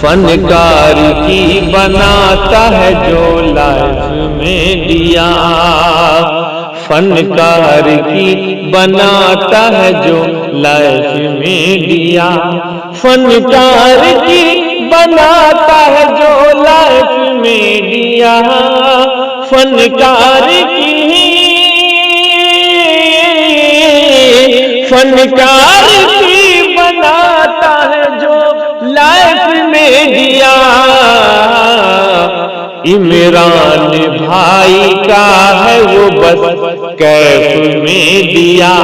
فنکار کی بناتا ہے جو لائف میں دیا، فنکار کی بناتا ہے جو لائف میں دیا، فنکار کی بناتا ہے جو لائف میں دیا، فنکار کی فنکار کی بناتا ہے جو لائف میں دیا، عمران بھائی کا ہے وہ بس کیف میں دیا،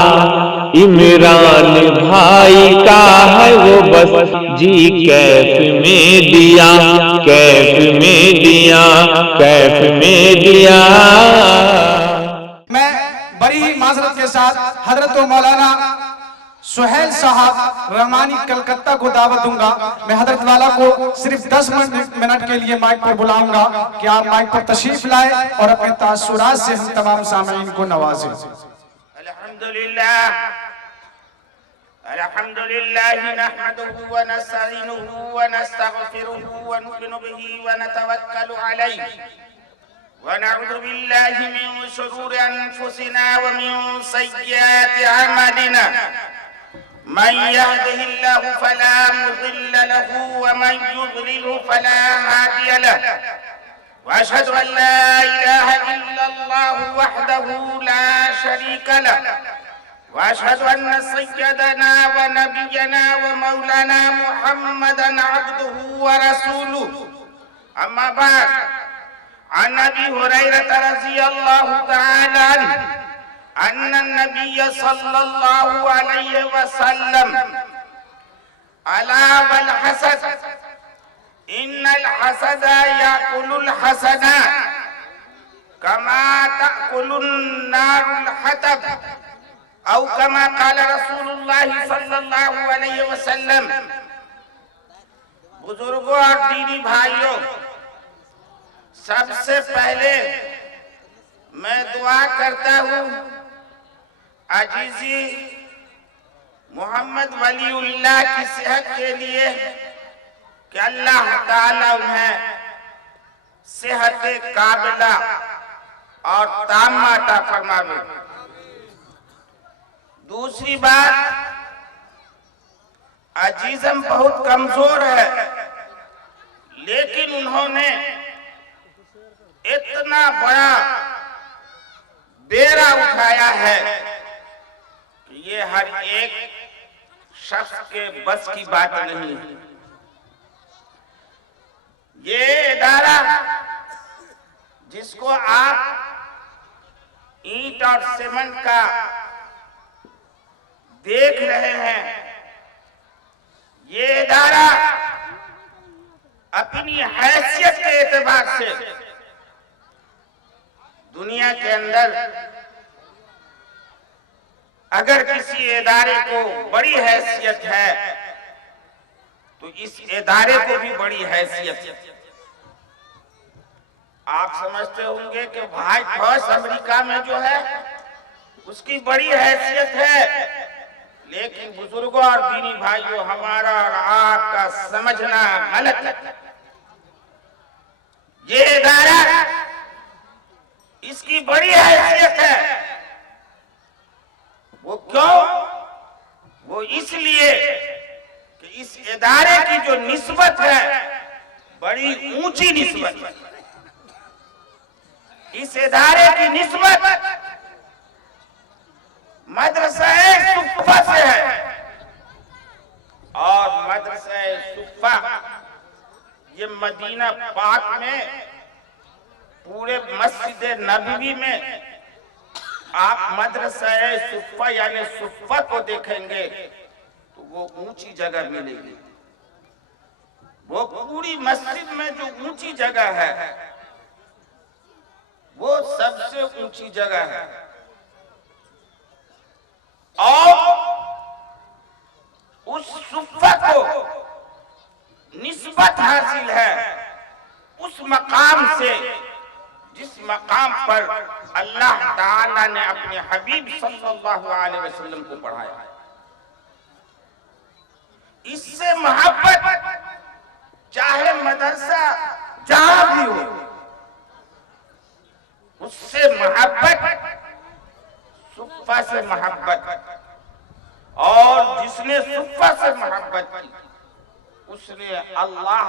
عمران بھائی کا ہے وہ بس جی کیف میں دیا، کیف میں دیا، کیف میں دیا۔ میں بڑی ہی معذرت کے ساتھ حضرت مولانا سہیل صاحب رحمانی کلکتہ کو دعوت دوں گا۔ میں حضرت والا کو صرف 10 منٹ کے لیے مائک پر بلاؤں گا کہ آپ مائک پر تشریف لائیں اور اپنے تاثرات سے ہم تمام سامعین کو نوازیں۔ الحمدللہ نحمده ونستعینه ونستغفره ونؤمن به ونتوکل علیہ ونعوذ باللہ من شرور انفسنا ومن سیئات اعمالنا، من يهده الله فلا مضل له ومن يضلل فلا هادي له، واشهد ان لا اله الا الله وحده لا شريك له، واشهد ان سيدنا ونبينا ومولانا محمدا عبده ورسوله، اما بعد، عن ابي هريره رضي الله تعالى عنه ان النبي صلى الله عليه وسلم الا والحسد ان الحسد ياكل الحسنات كما تاكل النار الحطب، او كما قال رسول الله صلی اللہ علیہ وسلم۔ بزرگوں اور دینی بھائیوں، سب سے پہلے میں دعا کرتا ہوں عزیزی محمد ولی اللہ کی صحت کے لیے کہ اللہ تعالیٰ انہیں صحت کاملہ اور تامہ عطا فرمائے۔ دوسری بات، عزیزم بہت کمزور ہے، لیکن انہوں نے اتنا بڑا بیڑا اٹھایا ہے کہ یہ ہر ایک شخص کے بس کی بات نہیں ہے۔ یہ ادارہ جس کو آپ اینٹ اور سیمنٹ کا دیکھ رہے ہیں، یہ ادارہ اپنی حیثیت کے اعتبار سے دنیا کے اندر اگر کسی ادارے کو بڑی حیثیت ہے تو اس ادارے کو بھی بڑی حیثیت ہے۔ آپ سمجھتے ہوں گے کہ وائٹ ہاؤس امریکہ میں جو ہے اس کی بڑی حیثیت ہے، لیکن بزرگوں اور دینی بھائیوں، ہمارا اور آپ کا سمجھنا غلط ہے۔ یہ ادارہ اس کی بڑی حیثیت ہے، وہ کیوں؟ وہ اس لیے کہ اس ادارے کی جو نسبت ہے بڑی اونچی نسبت ہے۔ اس ادارے کی نسبت مدرسہ صفہ سے ہے، اور مدرسہ صفہ یہ مدینہ پاک میں پورے مسجد نبوی میں آپ مدرسہ صفہ یعنی صفہ کو دیکھیں گے تو وہ اونچی جگہ ملے گی۔ وہ پوری مسجد میں جو اونچی جگہ ہے وہ سب سے اونچی جگہ ہے، اور اس صفہ کو نسبت حاصل ہے اس مقام سے جس مقام پر اللہ تعالیٰ نے اپنے حبیب صلی اللہ علیہ وسلم کو پڑھایا۔ اس سے محبت چاہے بھی ہو اس سے محبت، صفہ سے محبت، اور جس نے صفہ سے محبت کی اس نے اللہ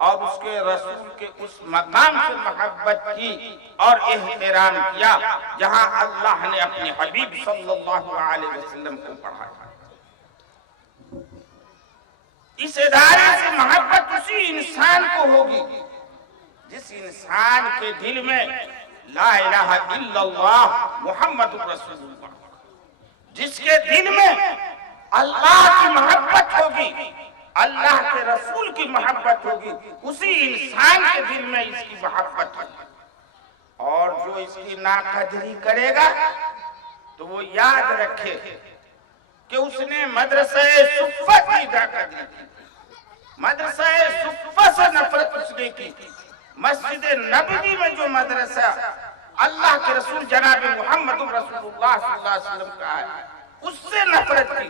اور اس کے رسول کے اس مقام سے محبت کی اور احترام کیا جہاں اللہ نے اپنے حبیب صلی اللہ علیہ وسلم کو پڑھایا۔ اس ادارے سے محبت اسی انسان کو ہوگی جس انسان کے دل میں لا الہ الا اللہ محمد رسول اللہ، جس کے دل میں اللہ کی محبت ہوگی، اللہ کے رسول کی محبت ہوگی، اسی انسان کے دل میں اس کی محبت ہوگی۔ اور جو اس کی ناقدری کرے گا تو وہ یاد رکھے کہ اس نے مدرسہ صفہ کی ناقدری کی، مدرسہ صفہ سے نفرت اس نے کی، مسجد نبوی میں جو مدرسہ اللہ کے رسول جناب محمد رسول اللہ صلی اللہ علیہ وسلم کا ہے اس سے نفرت کی،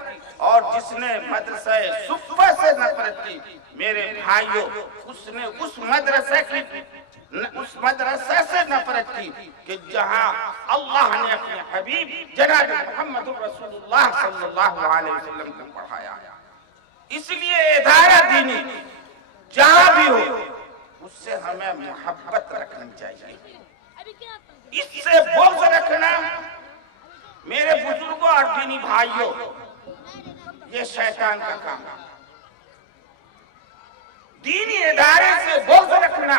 اور جس نے مدرسہ صفہ سے نفرت کی میرے بھائیوں اس نے اس مدرسہ سے نفرت کی کہ جہاں اللہ نے اپنے حبیب جناب محمد رسول اللہ صلی اللہ علیہ وسلم کو پڑھایا۔ اس لیے ادارہ دینی جہاں بھی ہو اس سے ہمیں محبت رکھنی چاہیے، اس سے بغض رکھنا میرے بزرگوں اور دینی بھائیوں یہ شیطان کا کام ہے۔ دینی ادارے سے بغض رکھنا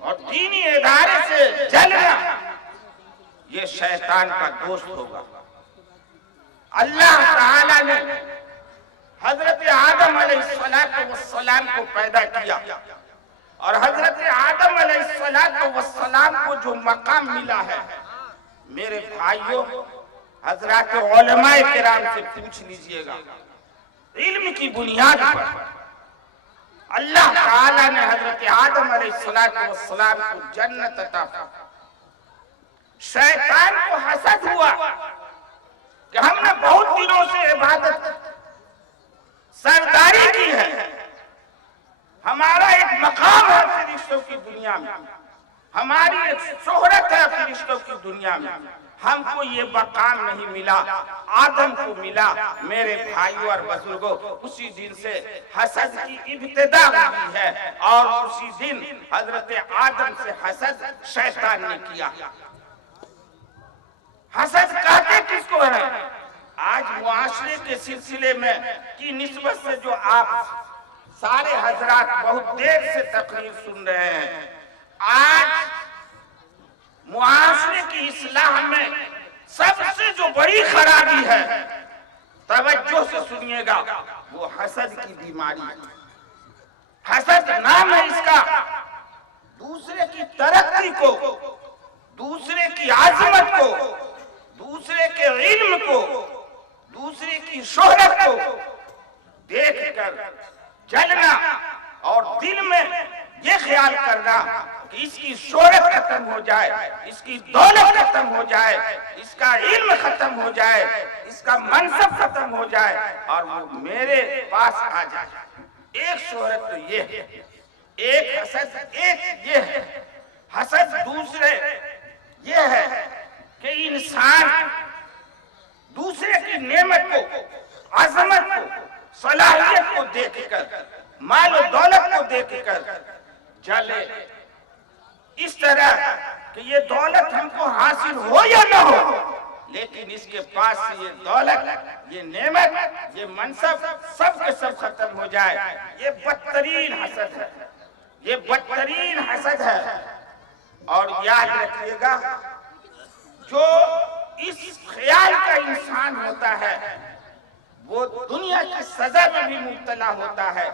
اور دینی ادارے سے جلنا یہ شیطان کا دوست ہوگا۔ اللہ تعالیٰ نے حضرت آدم علیہ السلام کو پیدا کیا، اور حضرت آدم علیہ السلام کو جو مقام ملا ہے میرے بھائیوں حضرات علماء کرام سے پوچھ لیجئے گا، علم کی بنیاد پر اللہ تعالیٰ نے حضرت آدم علیہ السلام کو جنت عطا فرمائی۔ شیطان کو حسد ہوا کہ ہم نے بہت دنوں سے عبادت سرداری کی ہے، ہمارا ایک مقام ہے فرشتوں کی دنیا میں، ہماری ایک شہرت ہے فرشتوں کی دنیا میں، ہم کو یہ مقام نہیں ملا، آدم کو ملا۔ میرے بھائیوں اور بزرگوں اسی دن سے حسد کی ابتدا ہوئی ہے، اور اسی دن حضرت آدم سے حسد شیطان نے کیا۔ حسد کہتے کس کو ہے؟ آج معاشرے کے سلسلے میں کی نسبت سے جو آپ سارے حضرات بہت دیر سے تقریر سن رہے ہیں، آج معاشرے کی اصلاح میں سب سے جو بڑی خرابی ہے توجہ سے سنیے گا وہ حسد کی بیماری ہے۔ حسد نام ہے اس کا، دوسرے کی ترقی کو، دوسرے کی عظمت کو، دوسرے کے علم کو، دوسرے کی شہرت کو دیکھ کر جلنا اور دل میں یہ خیال کرنا کہ اس کی شہرت ختم ہو جائے، اس کی دولت ختم ہو جائے، اس کا علم ختم ہو جائے، اس کا منصب ختم ہو جائے اور وہ میرے پاس آ جائے۔ ایک شہرت تو یہ ہے، ایک حسد ایک یہ ہے۔ حسد دوسرے یہ ہے کہ انسان دوسرے کی نعمت کو، عظمت کو، صلاحیت کو دیکھ کر، مال و دولت کو دیکھ کر جلے، اس طرح کہ یہ دولت ہم کو حاصل ہو یا نہ ہو لیکن اس کے پاس سے یہ دولت، یہ نعمت، یہ منصب سب کے سب ختم ہو جائے۔ یہ بدترین حسد ہے، یہ بدترین حسد ہے۔ اور یاد رکھیے گا جو اس خیال کا انسان ہوتا ہے وہ دنیا کی سزا میں بھی مبتلا ہوتا ہے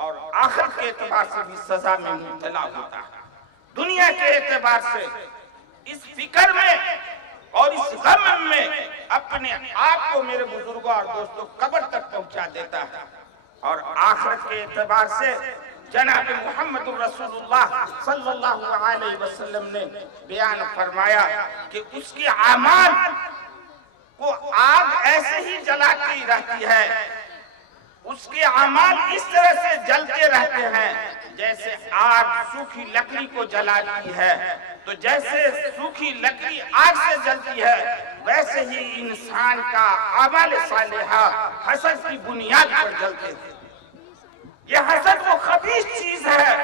اور آخرت کے اعتبار سے بھی سزا میں مبتلا ہوتا ہے۔ دنیا کے اعتبار سے اس فکر میں اور اس غم میں اپنے آپ کو میرے بزرگوں اور دوستوں قبر تک پہنچا دیتا ہے، اور آخرت کے اعتبار سے جناب محمد رسول اللہ صلی اللہ علیہ وسلم نے بیان فرمایا کہ اس کے اعمال کو آگ ایسے ہی جلاتی رہتی ہے، اس کے اعمال اس طرح سے جلتے رہتے ہیں جیسے آگ سوکھی لکڑی کو جلاتی ہے، تو جیسے سوکھی لکڑی آگ سے جلتی ہے، ویسے ہی انسان کا عمل صالحہ حسد کی بنیاد پر جلتے ہیں۔ یہ حسد وہ خبیث چیز ہے۔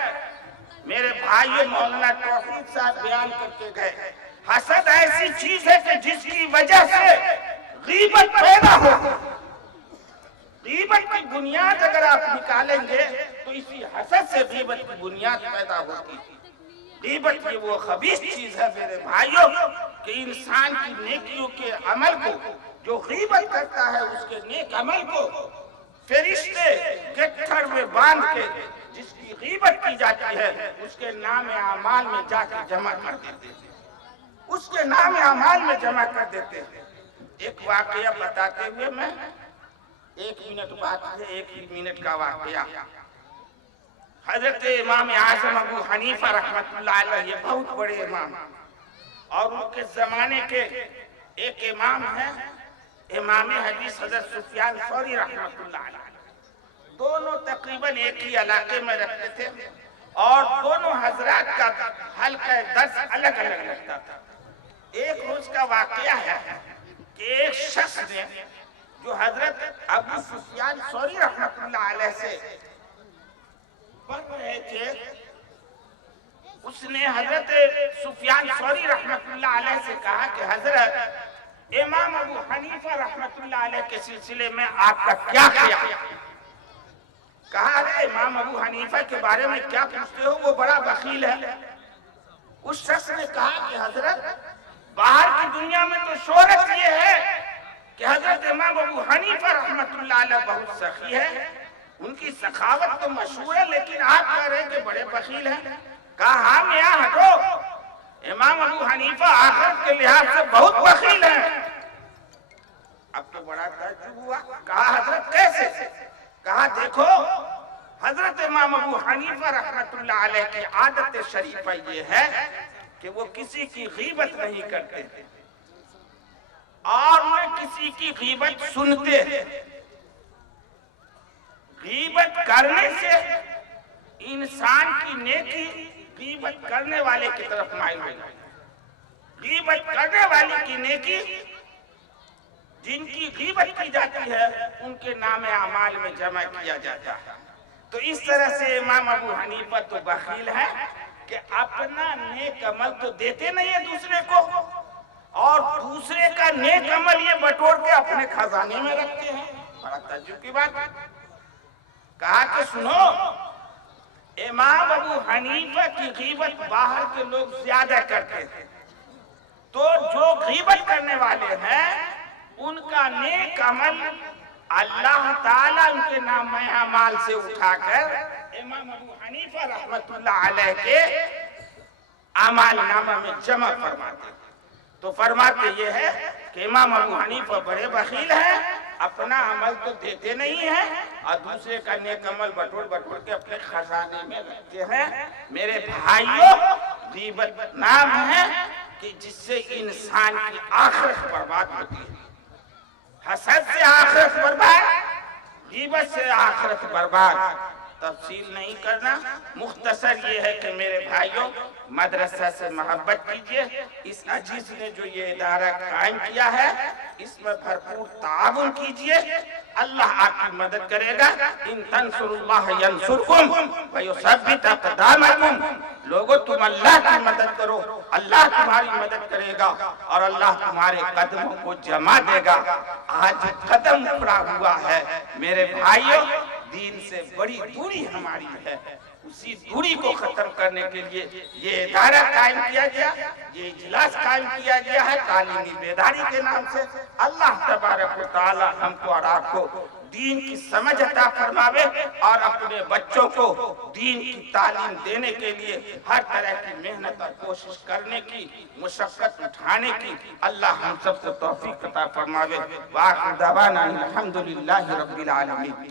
میرے بھائیو، مولانا توحید صاحب بیان کر کے گئے، حسد ایسی چیز ہے کہ جس کی وجہ سے غیبت پیدا ہو۔ غیبت کی بنیاد اگر آپ نکالیں گے تو اسی حسد سے غیبت کی بنیاد پیدا ہوتی ہے۔ غیبت یہ وہ خبیث چیز ہے میرے بھائیوں کہ انسان کی نیکیوں کے عمل کو، جو غیبت کرتا ہے اس کے نیک عمل کو فرشتے گٹھڑ میں باندھ کے جس کی غیبت کی جاتی ہے اس کے نام اعمال میں جا کے جمع کر دیتے ہیں، اس کے نام اعمال میں جمع کر دیتے ہیں۔ ایک واقعہ بتاتے ہوئے میں 1 منٹ بات ہے، 1 منٹ کا واقعہ۔ حضرت امام اعظم ابو حنیفہ رحمۃ اللہ علیہ، یہ بہت بڑے امام، اور ان کے زمانے کے ایک امام ہیں امام حدیث حضرت سفیان ثوری رحمۃ اللہ علیہ، دونوں تقریباً ایک ہی علاقے میں رہتے تھے، اور دونوں حضرات کا حلقہ درس الگ الگ لگتا تھا۔ ایک روز کا واقعہ ہے کہ ایک شخص نے جو حضرت ابو سفیان ثوری رحمۃ اللہ علیہ سے پڑھ رہے تھے، اس نے حضرت سفیان ثوری رحمۃ اللہ علیہ سے کہا کہ حضرت امام ابو حنیفہ رحمۃ اللہ علیہ کے سلسلے میں آپ کا کیا خیال؟ کہا ارے امام ابو حنیفہ کے بارے میں کیا پوچھتے ہو، وہ بڑا بخیل ہے۔ اس شخص نے کہا کہ حضرت باہر کی دنیا میں تو شہرت یہ ہے کہ حضرت امام ابو حنیفہ رحمۃ اللہ علیہ بہت سخی ہے، ان کی سخاوت تو مشہور ہے، لیکن آپ کہہ رہے ہیں کہ بڑے بخیل ہیں۔ کہا ہاں میاں ہٹو، امام ابو حنیفہ آخرت کے لحاظ سے بہت بخیل ہیں۔ اب تو بڑا تعجب ہوا، کہا حضرت کیسے؟ کہا دیکھو حضرت امام ابو حنیفہ رحمۃ اللہ علیہ کی عادت شریفہ یہ ہے کہ وہ کسی کی غیبت نہیں کرتے اور نہ کسی کی غیبت سنتے۔ غیبت کرنے سے انسان کی نیکی غیبت کرنے والے کی طرف مائل ہو جائے۔ غیبت کرنے والے کی نیکی، جن کی غیبت کی جاتی ہے ان کے نام اعمال میں جمع کیا جاتا ہے۔ تو اس طرح سے امام ابو حنیفہ تو بخیل ہے کہ اپنا نیک عمل تو دیتے نہیں ہے دوسرے کو، اور دوسرے کا نیک عمل یہ بٹور کے اپنے خزانے میں رکھتے ہیں۔ بڑا تعجب کی بات ہے۔ کہا کہ سنو، امام ابو حنیفہ کی غیبت باہر کے لوگ زیادہ کرتے ہیں، تو جو غیبت کرنے والے ہیں ان کا نیک عمل اللہ تعالیٰ ان کے نام اعمال سے اٹھا کر امام ابو حنیفہ رحمۃ اللہ علیہ کے اعمال نامہ میں جمع فرماتے ہیں۔ تو فرماتے یہ ہے کہ امام ابو حنیفہ بڑے بخیل ہیں، اپنا عمل تو دیتے نہیں ہیں اور دوسرے کا نیک عمل بٹور بٹور کے اپنے خزانے میں رکھتے ہیں۔ میرے بھائیوں، غیبت نام ہے کہ جس سے انسان کی آخرت برباد ہوتی ہے۔ حسد سے آخرت برباد، غیبت سے آخرت برباد۔ تفصیل نہیں کرنا، مختصر یہ ہے کہ میرے بھائیوں، مدرسہ سے محبت کیجئے۔ اس عزیز نے جو یہ ادارہ قائم کیا ہے اس میں بھرپور تعاون کیجئے، اللہ آپ کی مدد کرے گا۔ ان تنصروا اللہ ینصرکم ویثبت اقدامکم۔ لوگوں تم اللہ کی مدد کرو، اللہ تمہاری مدد کرے گا اور اللہ تمہارے قدموں کو جما دے گا۔ آج قدم اٹھا ہوا ہے میرے بھائیوں، دین سے بڑی دوری ہماری ہے، اسی دوری کو ختم کرنے کے لیے یہ ادارہ قائم کیا گیا، یہ اجلاس قائم کیا گیا ہے تعلیمی بیداری کے نام سے۔ اللہ تبارک و تعالی ہم کو اور آپ کو دین کی سمجھ عطا فرماوے اور اپنے بچوں کو دین کی تعلیم دینے کے لیے ہر طرح کی محنت اور کوشش کرنے کی، مشقت اٹھانے کی اللہ ہم سب کو توفیق عطا فرماوے۔ وآخر دعوانا الحمدللہ رب العالمین۔